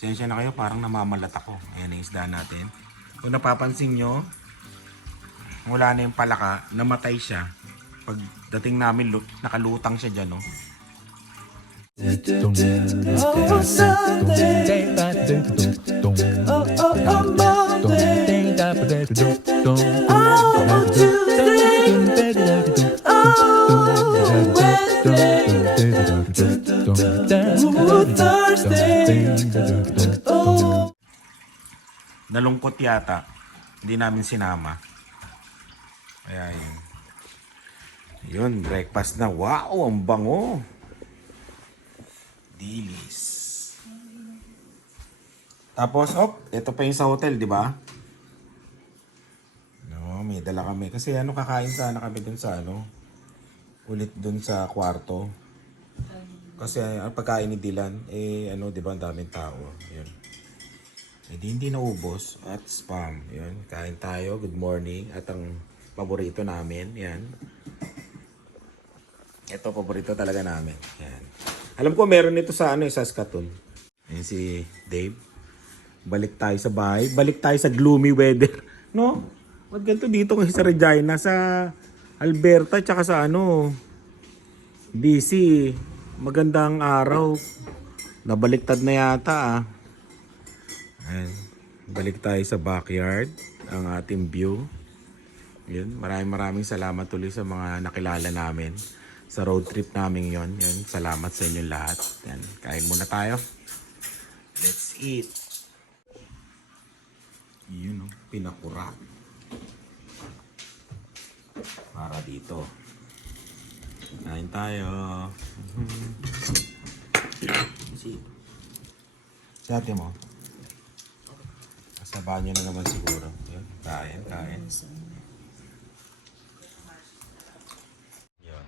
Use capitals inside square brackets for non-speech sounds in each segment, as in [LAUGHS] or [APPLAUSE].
Sensya na kayo, parang namamalat ako. Ayan ang isda natin. Kung napapansin nyo, wala na yung palaka, namatay siya. Pagdating namin, lu- nakalutang siya dyan, no? Nalungkot yata. Hindi namin sinama. Kaya yun. Breakfast na. Wow, ang bango. Dilis. Tapos, op, ito pa yung sa hotel, di ba? Kami. Kasi ano, kakain sana kami dun sa ano, ulit dun sa kwarto. Kasi ang pagkain ni Dylan, eh ano, di ba, ang daming tao. Yun. Eh di hindi naubos at spam. Yun, kain tayo. Good morning. At ang paborito namin, yan. Ito, paborito talaga namin. Yan. Alam ko meron nito sa ano, eh, Saskatoon. Yan si Dave. Balik tayo sa bahay. Balik tayo sa gloomy weather. [LAUGHS] No? Ba't ganito dito ngayon sa Regina? Sa Alberta, tsaka sa ano, BC. Magandang araw. Nabaliktad na yata ah. Ayan. Balik tayo sa backyard. Ang ating view. Yun. Maraming maraming salamat tuloy sa mga nakilala namin. Sa road trip namin yon. Yan. Salamat sa inyo lahat. Yan. Kain muna tayo. Let's eat. Yun oh. Pinakura. Para dito. Kain tayo. Si. Ate mo. Kasabahan nyo na naman siguro. Yun, kain, kain. Yun.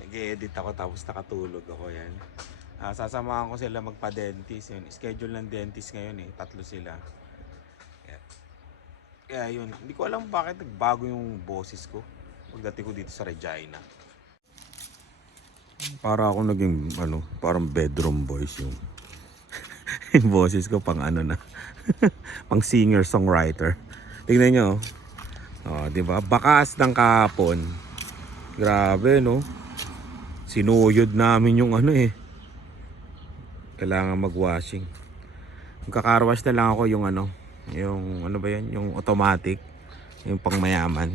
Nag-edit ako tapos nakatulog ako yan. Ah, sasamahan ko sila magpa-dentist. Yun. Schedule ng dentist ngayon eh. Tatlo sila. Kaya, yun. Hindi ko alam bakit nagbago yung boses ko. Pagdating ko dito sa Regina. Para ako naging ano, parang bedroom voice yung [LAUGHS] yung boses ko pang ano na. [LAUGHS] pang singer-songwriter. Tingnan nyo. Oh, 'di ba? Bakas ng kahapon. Grabe, no? Sinuyod namin yung ano eh. Kailangan mag-washing. Magkakarwash na lang ako yung ano, yung ano ba 'yan, yung automatic, yung pangmayaman.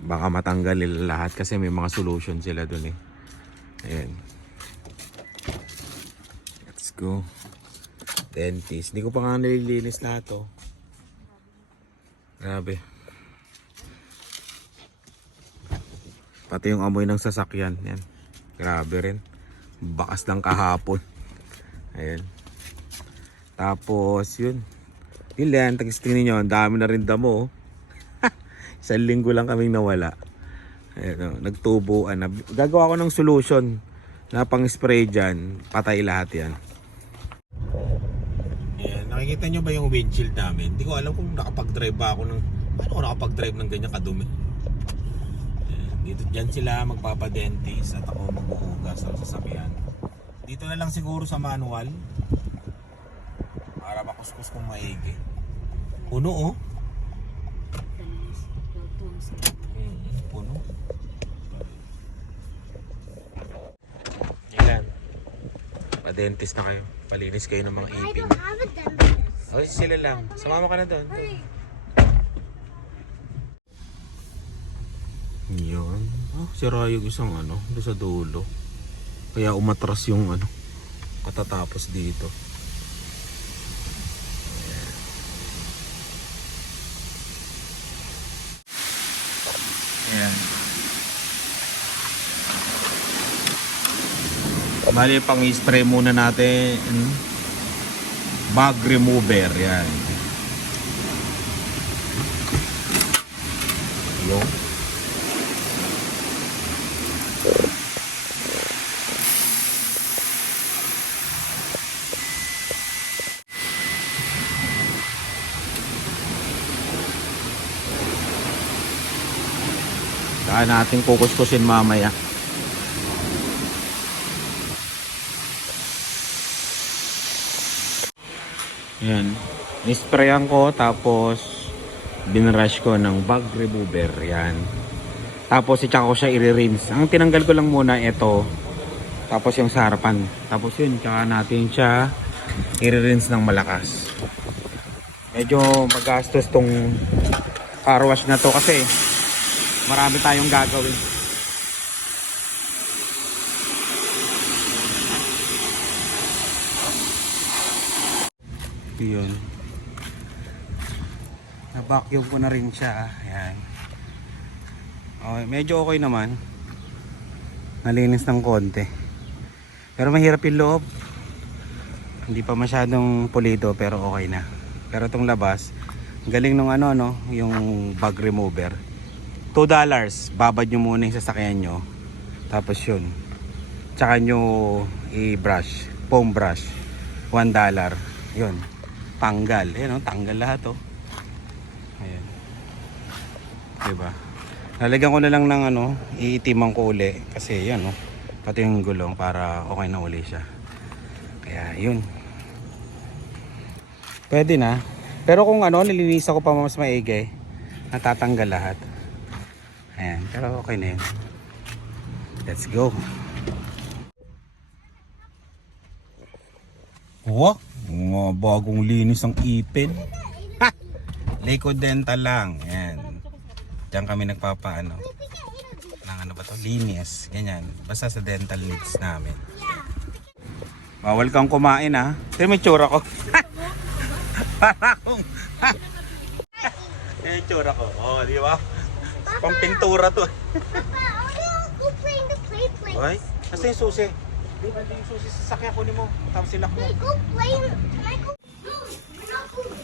Baka matanggal nila lahat kasi may mga solution sila dun eh. Ayan. Let's go. Dentist. Hindi ko pa nga nililinis lahat to. Grabe. Pati yung amoy ng sasakyan. Yan. Grabe rin. Bakas lang kahapon. Ayan. Tapos yun. Yun lang. Tagis tingnan nyo. Ang dami na rin damo. oh. [LAUGHS] Isang linggo lang kaming nawala. Ayan, oh, nagtubuan na. Gagawa ko ng solution na pang spray dyan. Patay lahat yan. Ayan, nakikita nyo ba yung windshield namin? Hindi ko alam kung nakapag-drive ba ako ng... Paano ako nakapag-drive ng ganyan kadumi? Ayan, dito dyan sila magpapadentist at ako maghuhugas ng sasakyan. Dito na lang siguro sa manual. Para makuskus kong maigi. Puno oh. Mm, puno. Yan. Pa-dentist na kayo. Palinis kayo ng mga I ipin. don't have a dentist. Oh, sila lang. Sumama ka na doon. Yun. Oh, sira yung isang ano, doon sa dulo. Kaya umatras yung ano, katatapos dito. Ayan. Bali, pang spray muna natin bug remover. Yan. Yung. Saka natin kukuskusin mamaya. Yan. Nisprayan ko tapos binrush ko ng bag remover. Yan. Tapos itsaka ko siya i-rinse. Ang tinanggal ko lang muna ito. Tapos yung sa harapan. Tapos yun, tsaka natin siya i-rinse ng malakas. Medyo magastos tong car wash na to kasi marami tayong gagawin. Yun. Na-vacuum ko na rin siya. Ayan. Okay, medyo okay naman. Nalinis ng konti. Pero mahirap yung loob. Hindi pa masyadong pulido pero okay na. Pero itong labas, galing nung ano no, yung bag remover. 2 dollars, babad nyo muna yung sasakyan nyo. Tapos yun. Tsaka nyo i-brush, foam brush. 1 dollar. Yun. Tanggal. Ayan oh, tanggal lahat oh. Ayan. Diba? Lalagyan ko na lang ng ano, iitimang ko uli. Kasi yan oh. Pati yung gulong para okay na uli siya. Kaya yun. Pwede na. Pero kung ano, nilinisan ko pa mas maigi, natatanggal lahat. Ayan, pero okay na yun. Let's go. Wow, mga bagong linis ang ipin. Ha! Lakewood Dental lang. Ayan. Diyan kami nagpapaano. Ng ano ba to? Linis. Ganyan. Basta sa dental needs namin. Bawal kang kumain ha. Pero may tsura ko. [LAUGHS] Para akong... [LAUGHS] Yan yung tsura ko. Oh, di ba? Pampintura to. Papa, I want to go play in the play place. Hoy, nasa yung susi? Di ba yung susi sa sakya kunin mo? Tapos sila ko. Wait, go play. in- Can I go? No, we're not going.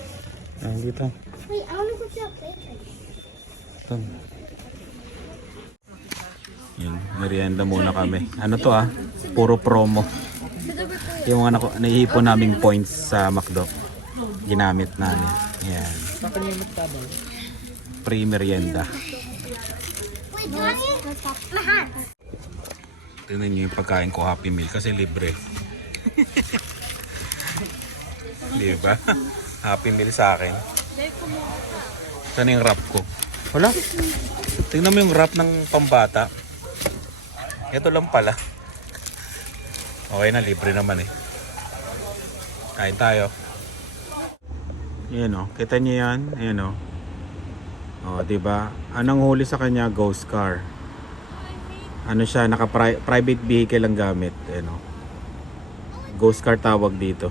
Ayan dito. Wait, I want to go to a play place. Ito. Yun, merienda muna kami. Ano to ah? Puro promo. Yung mga naku- naihipon naming points sa McDo. Ginamit namin. Yan. Free merienda. Wait? Tingnan nyo yung pagkain ko Happy Meal kasi libre. [LAUGHS] Di ba? Happy Meal sa akin. Saan yung wrap ko? Wala. Tingnan mo yung wrap ng pambata. Ito lang pala. Okay na, libre naman eh. Kain tayo. Ayan o, kita niyo yan? Ayan o. O, di ba? Anong huli sa kanya? Ghost car ano siya, naka pri- private vehicle ang gamit, ano. Ghost car tawag dito.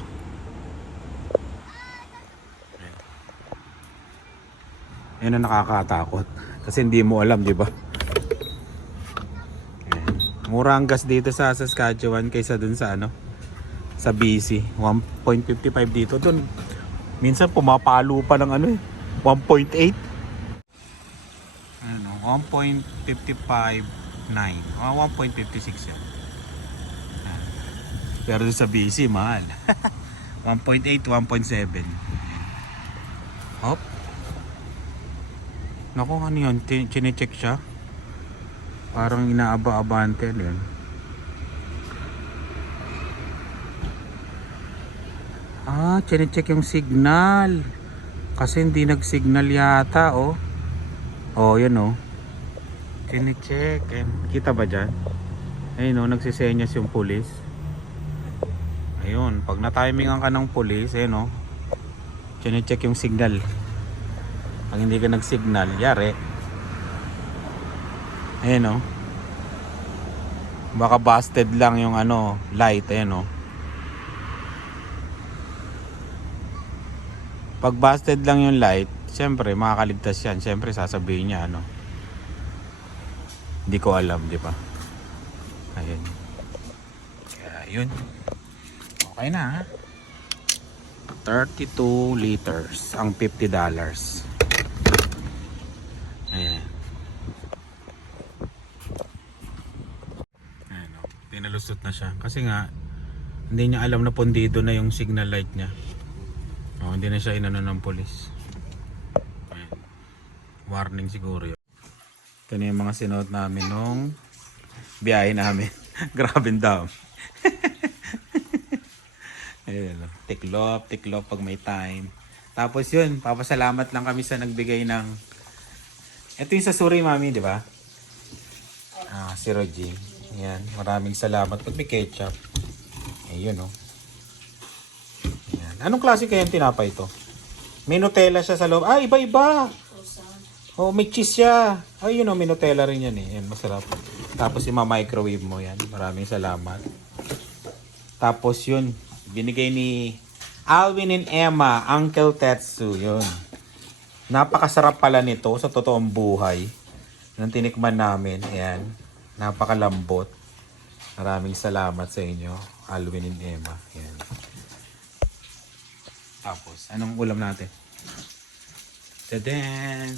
Ayan ang nakakatakot. Kasi hindi mo alam, di ba? Mura ang gas dito sa Saskatchewan kaysa dun sa ano, sa BC. 1.55 dito. Dun, minsan pumapalo pa ng ano eh, 1.8. Ano, 1.55 9. Mga 1.56 yan. Pero sa BC, mahal. [LAUGHS] 1.8, 1.7. Hop. Naku, ano yun? Chinecheck siya. Parang inaaba-abante. Ano yun? Ah, chinecheck yung signal. Kasi hindi nag-signal yata, oh. Oh, yan, oh. Kine-check. Ayan. Kita ba dyan? Ayun o, nagsisenyas yung pulis. Ayun, pag na-timingan ka ng pulis, ayun o. Kine-check yung signal. Pag hindi ka nag-signal, yari. Ayun o. Baka busted lang yung ano, light, ayun o. Pag busted lang yung light, syempre makakaligtas yan. Syempre sasabihin niya ano. Hindi ko alam, di ba? Ayun. Kaya yun. Okay na ha. 32 liters ang 50 dollars. Ayan. Ayan o. Pinalusot na siya. Kasi nga, hindi niya alam na pondido na yung signal light niya. O, hindi na siya inano ng polis. Warning siguro yun. Ito na yung mga sinuot namin nung biyahe namin. [LAUGHS] Grabe dami. Ayun, tiklop, tiklop pag may time. Tapos yun, papasalamat lang kami sa nagbigay ng... Ito yung sa Suri, Mami, di ba? Ah, si Rogie. Yan, maraming salamat. Pag may ketchup. Ayun, oh. Yan. Anong klase kaya yung tinapay ito? May Nutella siya sa loob. Ah, iba-iba! Oh, may cheese siya. Ay, yun oh, may Nutella rin yan eh. Yan, masarap. Tapos ima-microwave mo yan. Maraming salamat. Tapos yun, binigay ni Alvin and Emma, Uncle Tetsu, yun. Napakasarap pala nito sa totoong buhay. Nang tinikman namin, ayan. Napakalambot. Maraming salamat sa inyo, Alvin and Emma. Ayan. Tapos, anong ulam natin? Tadan!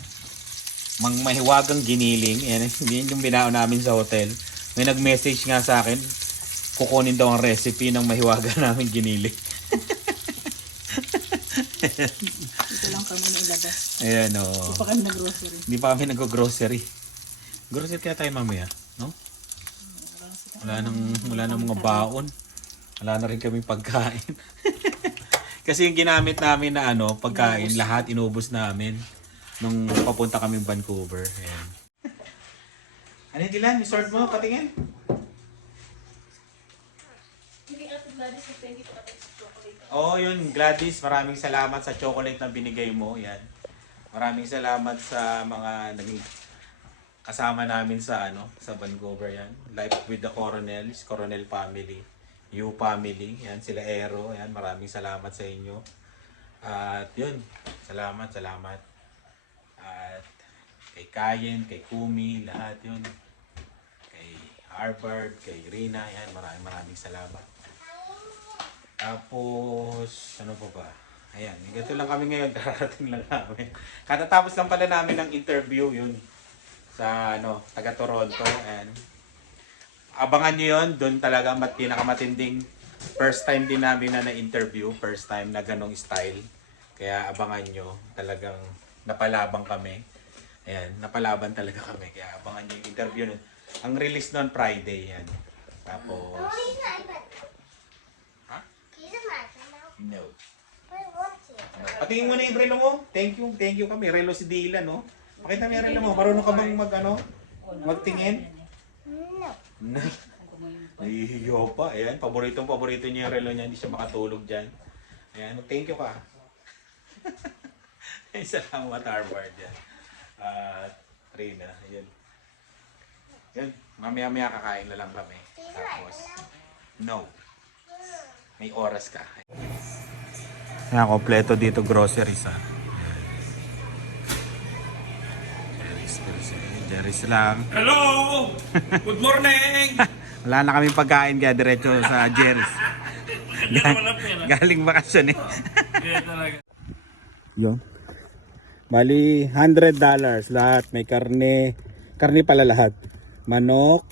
Mang mahiwagang giniling. Yan, [LAUGHS] yan yung binao namin sa hotel. May nag-message nga sa akin, kukunin daw ang recipe ng mahiwaga [LAUGHS] namin giniling. Ito lang kami na ilabas. Ayan o. Ito pa kami nag-grocery. Hindi pa kami nag-grocery. Grocery kaya tayo mamaya, no? Wala nang, wala nang mga baon. Wala na rin kami pagkain. [LAUGHS] Kasi yung ginamit namin na ano, pagkain, lahat inubos namin nung papunta kami Vancouver. Ayan. Ano yung Dylan? Yung sword mo? Patingin? Oo, oh, yun. Gladys, maraming salamat sa chocolate na binigay mo. Yan. Maraming salamat sa mga naging kasama namin sa ano sa Vancouver yan. Life with the Coronels, Coronel family, you family, yan sila Ero, yan maraming salamat sa inyo. At yun, salamat, salamat. At kay Kayen, kay Kumi, lahat yun. Kay Harvard, kay Rina, yan maraming maraming salamat. Tapos, ano pa ba? Ayan, ganito lang kami ngayon, [LAUGHS] kararating lang namin. Katatapos lang pala namin ng interview yun sa ano, taga Toronto and abangan niyo yun, doon talaga mat pinakamatinding first time din namin na na-interview, first time na ganong style. Kaya abangan nyo, talagang napalabang kami. Ayan, napalaban talaga kami. Kaya abangan nyo yung interview nun. Ang release nun Friday yan. Tapos, No. Patingin mo na yung relo mo. Thank you, thank you kami. Relo si Dylan, no? Pakita mo yung relo mo. Marunong ka bang mag, ano, magtingin? No. Na, nahihiyo pa. Ayan, paboritong paborito niya yung relo niya. Hindi siya makatulog dyan. Ayan, thank you ka. [LAUGHS] Ay, salamat Harvard yan. At Rina, ayan. Yan, mamaya-maya kakain na lang kami. Tapos, no. May oras ka. Ayan, kompleto dito groceries ha. Jerry's, lang. Hello! Good morning! [LAUGHS] Wala na kaming pagkain kaya diretso sa Jerry's. [LAUGHS] Ga- Galing bakasyon eh. [LAUGHS] Yun. Bali, $100 lahat. May karne. Karne pala lahat. Manok.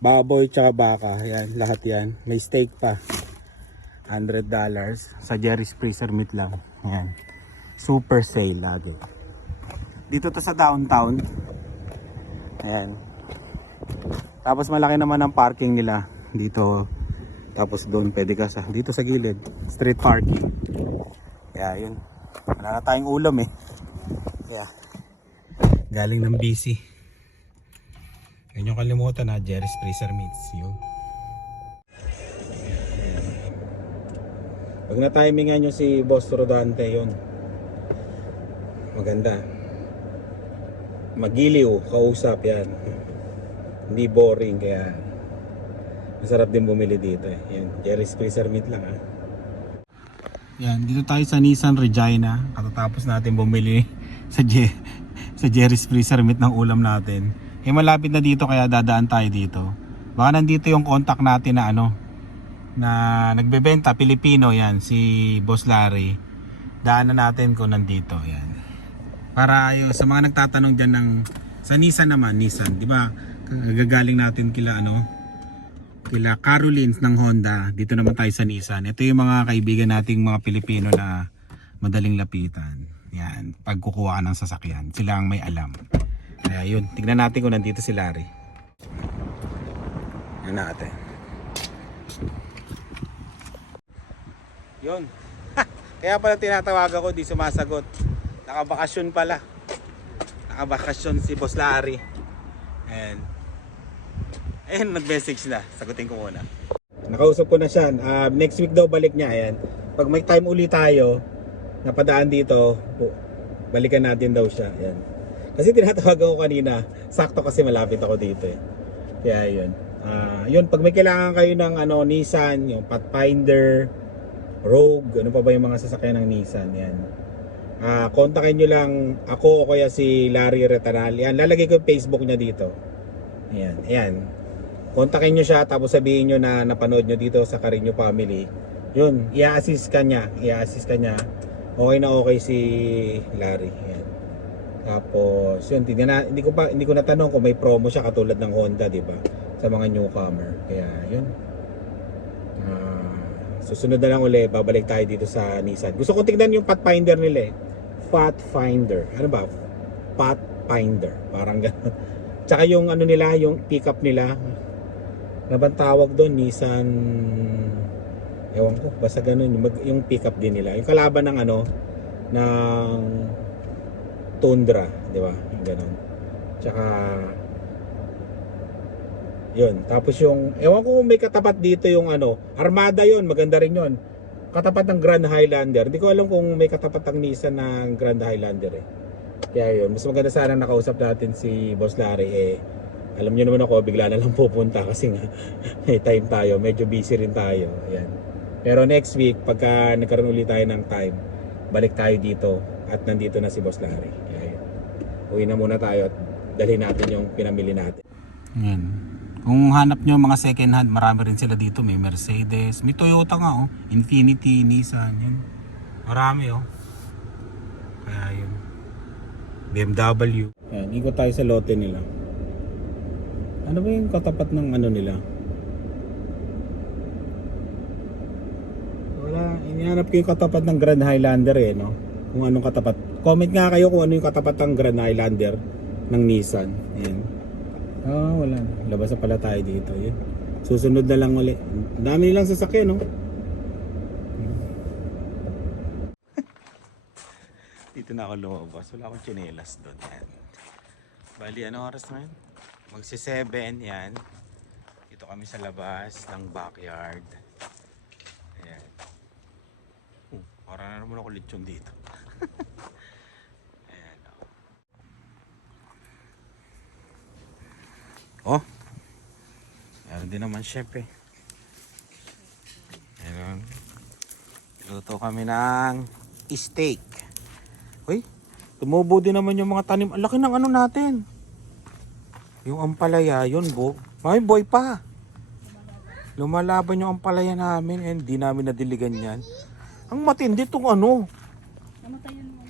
Baboy tsaka baka. Yan, lahat yan. May steak pa. $100 sa Jerry's Freezer Meat lang. Yan. Super sale lagi. Dito to sa downtown. Ayan. Tapos malaki naman ang parking nila dito. Tapos doon pwede ka sa dito sa gilid, street parking. Kaya yun. Wala na tayong ulam eh. Kaya galing ng busy. Yun yung kalimutan na Jerry's Freezer Meats. Yun. Pag na-timingan nyo si Boss Rodante yun. Maganda. Magiliw, kausap yan. Hindi boring kaya masarap din bumili dito eh. Yan, Jerry's Freezer Meat lang ah. Yan, dito tayo sa Nissan Regina. Katatapos natin bumili sa Je sa Jerry's Freezer Meat ng ulam natin. Eh malapit na dito kaya dadaan tayo dito. Baka nandito yung contact natin na ano na nagbebenta Pilipino yan si Boss Larry. Daanan natin kung nandito yan. Para yung sa mga nagtatanong diyan ng sa Nissan naman, Nissan, 'di ba? Gagaling natin kila ano kila Carolines ng Honda. Dito naman tayo sa Nissan. Ito yung mga kaibigan nating mga Pilipino na madaling lapitan. Yan, ka ng sasakyan. Sila ang may alam. Kaya yun, tignan natin kung nandito si Larry. Yan natin. Yun. [LAUGHS] Kaya pala tinatawag ako, di sumasagot. Nakabakasyon pala. Nakabakasyon si Boss Larry. And, ayun, nag-message na. Sagutin ko muna. Nakausap ko na siya. Ah, next week daw balik niya. Ayan. Pag may time uli tayo, napadaan dito, balikan natin daw siya. Ayan. Kasi tinatawag ako kanina. Sakto kasi malapit ako dito eh. Kaya yun. Ah, yun, pag may kailangan kayo ng ano, Nissan, yung Pathfinder, Rogue, ano pa ba yung mga sasakyan ng Nissan, yan. Ah, kontakin nyo lang ako o kaya si Larry Retaral. Yan, lalagay ko yung Facebook niya dito. Ayan, ayan. Kontakin nyo siya tapos sabihin nyo na napanood nyo dito sa Carino Family. Yun, i-assist ka niya. I-assist ka niya. Okay na okay si Larry. Ayan. Tapos, yun, hindi, na, hindi ko pa hindi ko natanong kung may promo siya katulad ng Honda, 'di ba? Sa mga newcomer. Kaya, yun. Susunod na lang uli, babalik tayo dito sa Nissan. Gusto ko tingnan yung Pathfinder nila eh. Pathfinder. Ano ba? Pathfinder. Parang gano'n. [LAUGHS] Tsaka yung ano nila, yung pickup nila. Ano bang tawag doon? Nissan... Ewan ko, basta ganun. Yung, yung pickup din nila. Yung kalaban ng ano, ng Tundra, di ba? Yung ganun. Tsaka yun. Tapos yung, ewan ko kung may katapat dito yung ano, Armada yun, maganda rin yun. Katapat ng Grand Highlander. Hindi ko alam kung may katapat ang Nissan ng Grand Highlander eh. Kaya yun, mas maganda sana nakausap natin si Boss Larry eh. Alam niyo naman ako, bigla na lang [LAUGHS] pupunta kasi nga may time tayo, medyo busy rin tayo. Ayan. Pero next week, pagka nagkaroon ulit tayo ng time, balik tayo dito at nandito na si Boss Larry. Kaya yun. Uwi na muna tayo at dalhin natin yung pinamili natin. Yan. Kung hanap nyo mga second hand, marami rin sila dito. May Mercedes, may Toyota nga oh. Infinity, Nissan, yan. Marami oh. Kaya yun. BMW. Yan, ikot tayo sa lote nila. Ano ba yung katapat ng ano nila? Wala, inihanap ko yung katapat ng Grand Highlander eh, no? Kung anong katapat. Comment nga kayo kung ano yung katapat ng Grand Highlander ng Nissan. Ah, wala. Labas na pala tayo dito. Yun. Susunod na lang uli. Ang Dami nilang sasakyan, no? [LAUGHS] dito na ako lumabas. Wala akong tsinelas doon. Yan. Bali, ano oras na yun? Magsi 7, yan. Dito kami sa labas ng backyard. Ayan. Uh, para na naman ako lechon dito. [LAUGHS] Ayan. Oh. Meron din naman chef eh. Ayan. Luto kami ng steak. Uy, tumubo din naman yung mga tanim. Ang laki ng ano natin. Yung ampalaya, yun bo. May boy pa. Lumalaban yung ampalaya namin and di namin nadiligan yan. Ang matindi tong ano. Namatayan mo.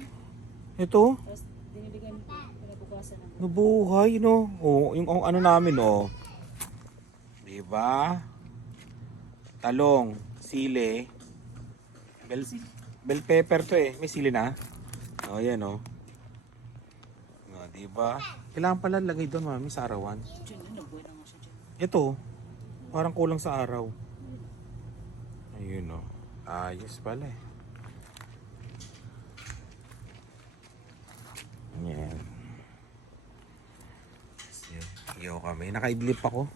Ito, Tapos diniligan mo. Pinabukasan ng nabuhay no. Oh, yung ang ano namin oh. 'Di ba? Talong, sili, bell, bell pepper to eh. May sili na. Oh, yan oh. Oh, 'di ba? Kailangan pala lagay doon, mami, sa arawan. Ano. Ito, parang kulang sa araw. Ayun oh. Ayos pala eh. Yan. Yo kami. Nakaidlip ako.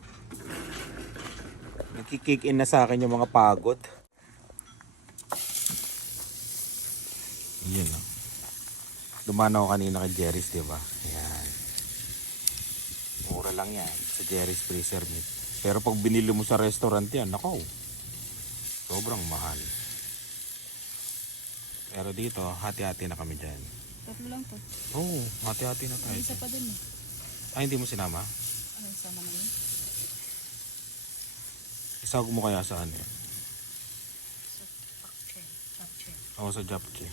Nagkikick in na sa akin yung mga pagod. Yan oh. Dumana ako kanina kay Jerry's, di ba? Ayan. Mura lang yan sa Jerry's Freezer Meat. Pero pag binili mo sa restaurant yan, nako, sobrang mahal. Pero dito, hati-hati na kami dyan. Tatlo lang to. Oo, oh, hati-hati na tayo. May isa pa dun eh. Ay, hindi mo sinama? Ano yung sama na yun? Isawag mo kaya saan yan? Pakche. Pakche. Ako sa Japche.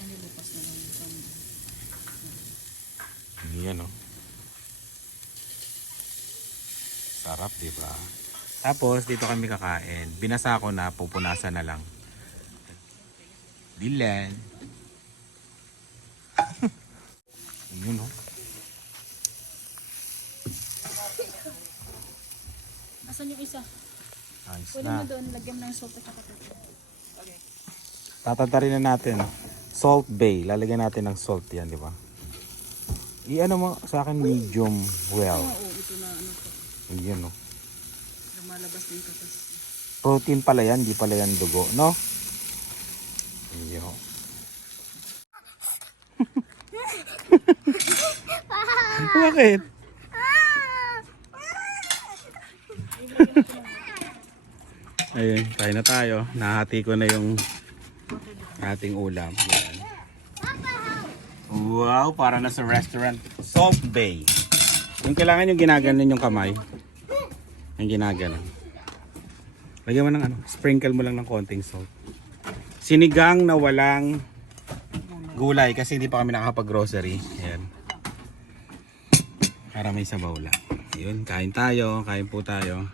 Ano lupas na lang yung sama. Yan oh. Sarap, di ba? Tapos, dito kami kakain. Binasa ko na, pupunasan na lang. Dilan. Yun oh. Asan yung isa? Ayos Pwede na. mo doon, lagyan mo ng salt at saka pepper. Okay. Tatatarin na natin. Salt Bay. Lalagyan natin ng salt yan, di ba? I-ano mo sa akin medium well. Oo, ito na ano po. Yan, no? Lumalabas na yung katas. Protein pala yan, di pala yan dugo, no? Iyo. [LAUGHS] Bakit? Ayun, kain na tayo. Nahati ko na yung ating ulam. Yan. Wow, para na sa restaurant. Salt Bay. Yung kailangan yung ginaganon yung kamay. Yung ginaganon. Lagyan mo ng ano, sprinkle mo lang ng konting salt. Sinigang na walang gulay kasi hindi pa kami nakakapag-grocery. Ayan. Para may sabaw lang. Yun, kain tayo. Kain po tayo.